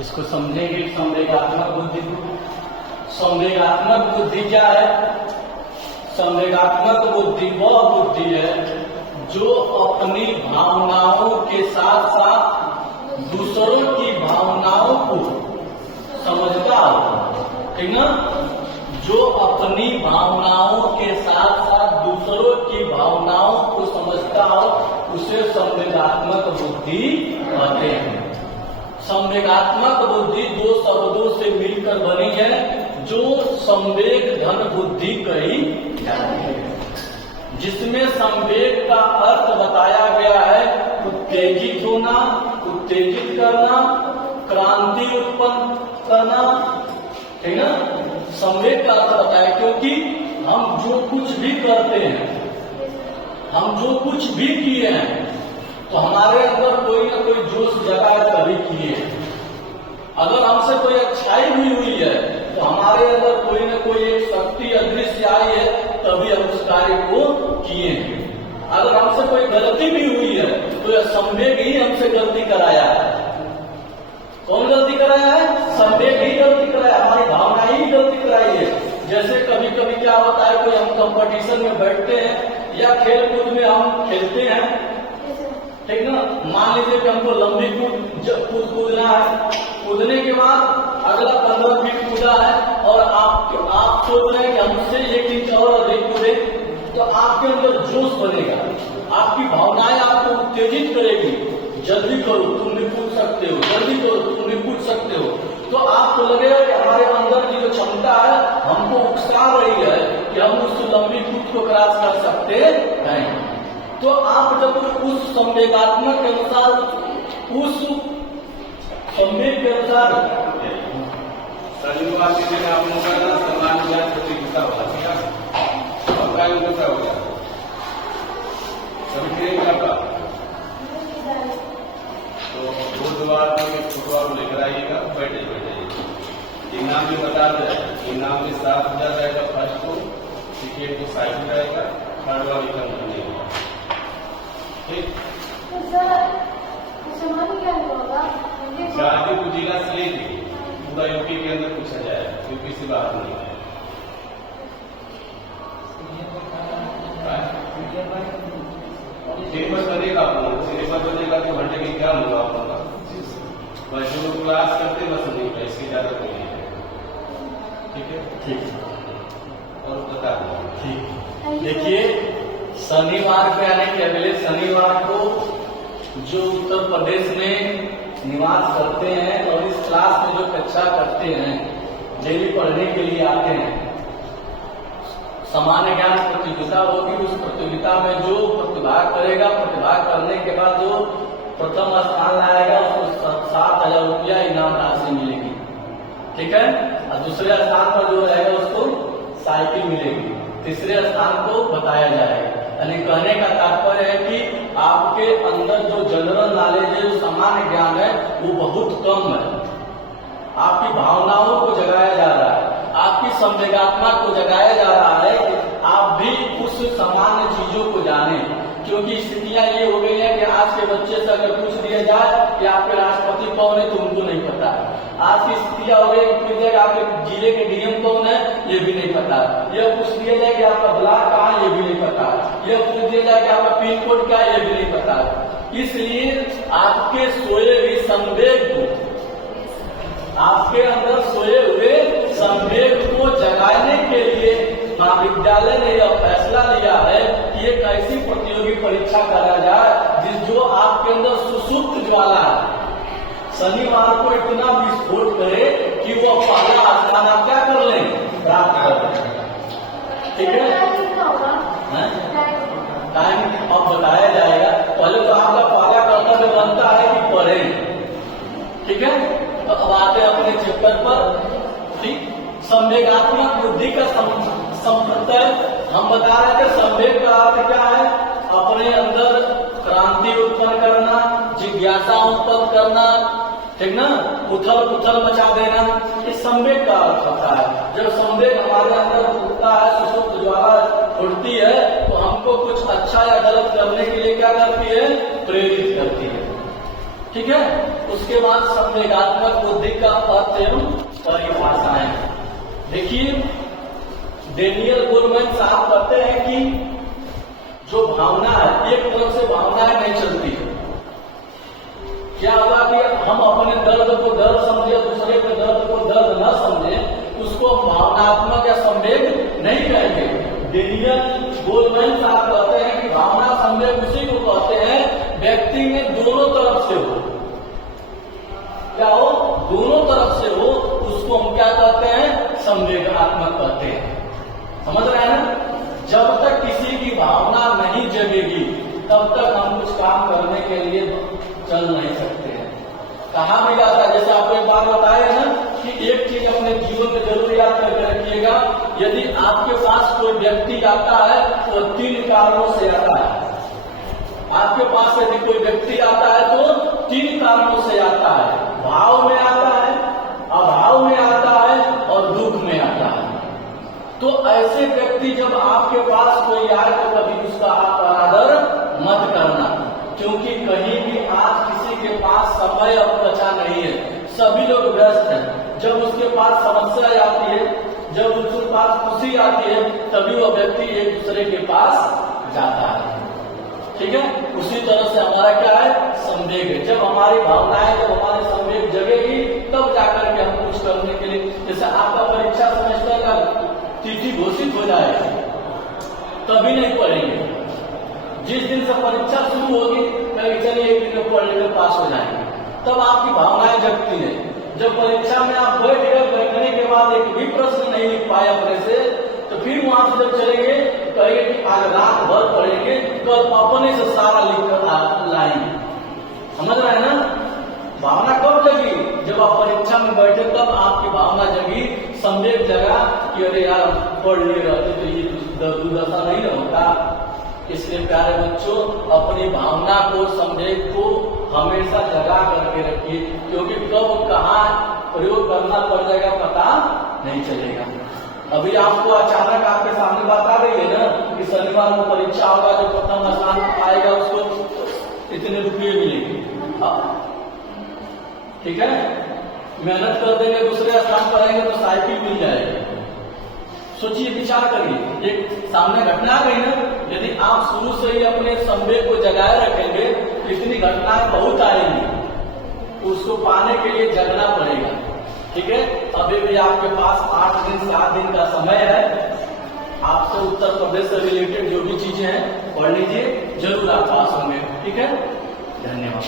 इसको समझेंगे संवेगात्मक बुद्धि को। संवेगात्मक बुद्धि क्या है? संवेगात्मक बुद्धि वह बुद्धि है जो अपनी भावनाओं के साथ साथ दूसरों की भावनाओं को समझता हो, ठीक ना? जो अपनी भावनाओं के साथ साथ दूसरों की भावनाओं को समझता हो उसे संवेगात्मक बुद्धि कहते हैं। संवेगात्मक बुद्धि दो शब्दों से मिलकर बनी है जो संवेग धन बुद्धि कही जाती है, जिसमें संवेग का अर्थ बताया गया है उत्तेजित होना, उत्तेजित करना, क्रांति उत्पन्न करना, ठीक ना? संवेग का अर्थ बताया, क्योंकि हम जो कुछ भी करते हैं, हम जो कुछ भी किए हैं तो हमारे अंदर कोई ना कोई जोश जगा है तभी किए। अगर हमसे कोई अच्छाई भी हुई है तो हमारे अंदर कोई ना कोई एक शक्ति अदृश्य आई है तभी हम उस कार्य को किए। अगर हमसे कोई गलती भी हुई है तो यह संवेग ही हमसे गलती कराया है। कौन गलती कराया है? संवेग ही गलती कराया, हमारी भावना ही गलती कराई है। जैसे कभी कभी क्या होता है, कोई हम कंपटीशन में बैठते हैं या खेल कूद में हम खेलते हैं, ठीक ना? मान लीजिए कि हमको लंबी कूद कूदना है, कूदने के बाद अगला 15 फीट कूदा है और आप सोच रहे हैं कि हमसे 1 इंच और अधिक कूदे, तो आपके अंदर जोश बनेगा, आपकी भावनाएं आपको उत्तेजित करेगी, जल्दी करो तुम भी कूद सकते हो, जल्दी करो तुम भी कूद सकते हो। तो आपको लगेगा कि हमारे अंदर की जो क्षमता है हमको उकसा रही है कि हम उस लंबी कूद को क्रॉस कर सकते हैं। तो आप जब उस संवेगात्मक के अनुसार, उस संवेग के अनुसार सम्मान ज्ञान प्रतियोगिता होगा, ठीक है? और क्या होता होगा सभी का तो बुधवार को फुटबॉल लेकर आइएगा, बैठे बैठे इनाम भी बता दें, इनाम में 7,000 रहेगा फर्स्ट को, टिकट को साइकिल रहेगा, थर्ड वाली कम बनेगा, ठीक? गाजीपुर जिला से लेके पूरा यूपी के अंदर पूछा जाएगा, यूपी से बाहर नहीं है। सिलेबस बनेगा, सिलेबस बनेगा तो घंटे की क्या होगा आपका, बस जो क्लास करते बस नहीं है, इसकी ज्यादा कोई नहीं है, ठीक है? ठीक। और बता दो, ठीक। देखिए, शनिवार को यानी कि अगले शनिवार को जो उत्तर प्रदेश में निवास करते हैं और इस क्लास में जो कक्षा करते हैं, डेली पढ़ने के लिए आते हैं, सामान्य ज्ञान प्रतियोगिता होगी। उस प्रतियोगिता में जो प्रतिभाग करेगा, प्रतिभाग करने के बाद जो प्रथम स्थान लाएगा उसको 7,000 रुपया इनाम राशि मिलेगी, ठीक है? और दूसरे स्थान पर जो रहेगा उसको साइकिल मिलेगी, तीसरे स्थान को बताया जाएगा। यानी कहने का तात्पर्य है कि आपके अंदर जो जनरल नॉलेज है, जो सामान्य ज्ञान है, वो बहुत कम है। आपकी भावनाओं को जगाया जा रहा है, आपकी संवेगात्मक को जगाया जा रहा है कि आप भी उस सामान्य चीजों को जाने। क्योंकि स्थितियां ये हो गई है कि आज के बच्चे से अगर पूछ दिया जाए कि आपके राष्ट्रपति कौन है तो उनको नहीं पता है। आज की स्थितियां हो गई, पूछ दिया आपके जिले के डीएम कौन है ये भी नहीं पता, यह पूछ दिया जाए कि आपका ब्लॉक कहाँ है ये भी नहीं पता, यह पूछ दिया जाए कि आपका पिन कोड क्या है ये भी नहीं पता। इसलिए आपके सोए हुए संवेग को, आपके अंदर सोए हुए संवेग को जगाने के लिए महाविद्यालय ने यह फैसला लिया है कि एक ऐसी प्रतियोगी परीक्षा करा जाए जो आपके अंदर सुसुप्त ज्वाला है, शनिवार को इतना विस्फोट करे कि वो पहला स्थान आप क्या कर लें, प्राप्त कर लें, ठीक है? टाइम अब बताया जाएगा। पहले तो आपका पहला कर्तव्य बनता है कि पढ़ें, ठीक है? तो अब आते हैं अपने चैप्टर पर, ठीक? संवेगात्मक बुद्धि का संप्रत्यय हम बता रहे थे। संवेग का अर्थ क्या है? अपने अंदर क्रांति उत्पन्न करना, जिज्ञासा उत्पन्न करना, ठीक ना? उथल पुथल मचा देना, ये संवेग का अर्थ होता है। जब संवेग हमारे अंदर उठता है, सुसुप्त ज्वाला उठती है, तो हमको कुछ अच्छा या गलत करने के लिए क्या करती है? प्रेरित करती है, ठीक है। उसके बाद संवेगात्मक बुद्धि का अर्थ एवं परिभाषाएं। देखिए, डेनियल गोलमैन साहब कहते हैं कि जो भावना है, एक तरफ से भावनाएं नहीं चलती है। क्या होगा कि हम अपने दर्द को दर्द समझे, दूसरे के दर्द को दर्द न समझे, उसको भावनात्मक या संवेग नहीं कहेंगे। डेनियल गोलमैन साहब कहते हैं कि भावना संवेग उसी को कहते हैं व्यक्ति में दोनों तरफ से हो। क्या हो? दोनों तरफ से हो, उसको हम क्या कहते हैं? संवेगात्मक कहते हैं। समझ रहे हैं ना? जब तक किसी की भावना नहीं जगेगी तब तक हम कुछ काम करने के लिए चल नहीं सकते हैं। कहा भी जाता है, जैसे आपको एक बार बताया ना कि एक चीज अपने जीवन में जरूर याद करके रखिएगा, यदि आपके पास कोई व्यक्ति आता है तो 3 कारणों से आता है। आपके पास यदि कोई व्यक्ति आता है तो 3 कारणों से आता है। भाव में आता है, अभाव में आता है और दुख में आता है। तो ऐसे व्यक्ति जब आपके पास कोई आए तो कभी उसका आप अनादर मत करना, क्योंकि कहीं भी आज किसी के पास समय अब बचा नहीं है। सभी लोग व्यस्त हैं। जब उसके पास समस्या आती है, जब उसके पास खुशी आती है, तभी वह व्यक्ति एक दूसरे के पास जाता है। ठीक है। उसी तरह से हमारा क्या है? संवेग है। जब हमारी भावनाएं, जब हमारी संवेग जगेगी तब जाकर के हम कुछ करने के लिए, जैसे आपका परीक्षा सेमेस्टर का तिथि घोषित हो जाएगी तभी नहीं पढ़ेंगे। जिस दिन से परीक्षा शुरू होगी कहीं चलिए एक दिन में पढ़ लेकर पास हो जाएंगे, तब आपकी भावनाएं जगती है। जब परीक्षा में आप बैठ गए, बैठने के बाद एक भी प्रश्न नहीं लिख पाए अपने से, तो फिर वहां से जब चलेंगे कहेंगे कि आज रात भर पढ़ेंगे, कल अपने से सारा लिखकर लाएंगे। समझ रहे हैं ना? भावना कब जगी? जब आप परीक्षा में बैठे तब आपकी भावना जगी, संवेग जगा कि अरे यार पढ़ लिए रहते तो ये दुर्दशा नहीं ना होता। इसलिए प्यारे बच्चों, अपनी भावना को, संवेग को हमेशा जगा करके रखिए, क्योंकि कब कहाँ प्रयोग करना पड़ जाएगा पता नहीं चलेगा। अभी आपको अचानक आपके सामने बात आ गई है ना कि शनिवार को परीक्षा होगा, जो प्रथम स्थान आएगा उसको इतने रुपये मिलेंगे। ठीक है। मेहनत कर देंगे, दूसरे स्थान पर आएंगे तो साइकिल मिल जाएगी। सोचिए, विचार करिए, एक सामने घटना आ गई ना, यदि आप शुरू से ही अपने संवेग को जगाए रखेंगे तो इतनी घटनाएं बहुत आएंगी, उसको पाने के लिए जगना पड़ेगा। ठीक है। अभी भी आपके पास 8 दिन 7 दिन का समय है। आपसे उत्तर प्रदेश से रिलेटेड जो भी चीजें हैं पढ़ लीजिए, जरूर आप पास होंगे। ठीक है। धन्यवाद।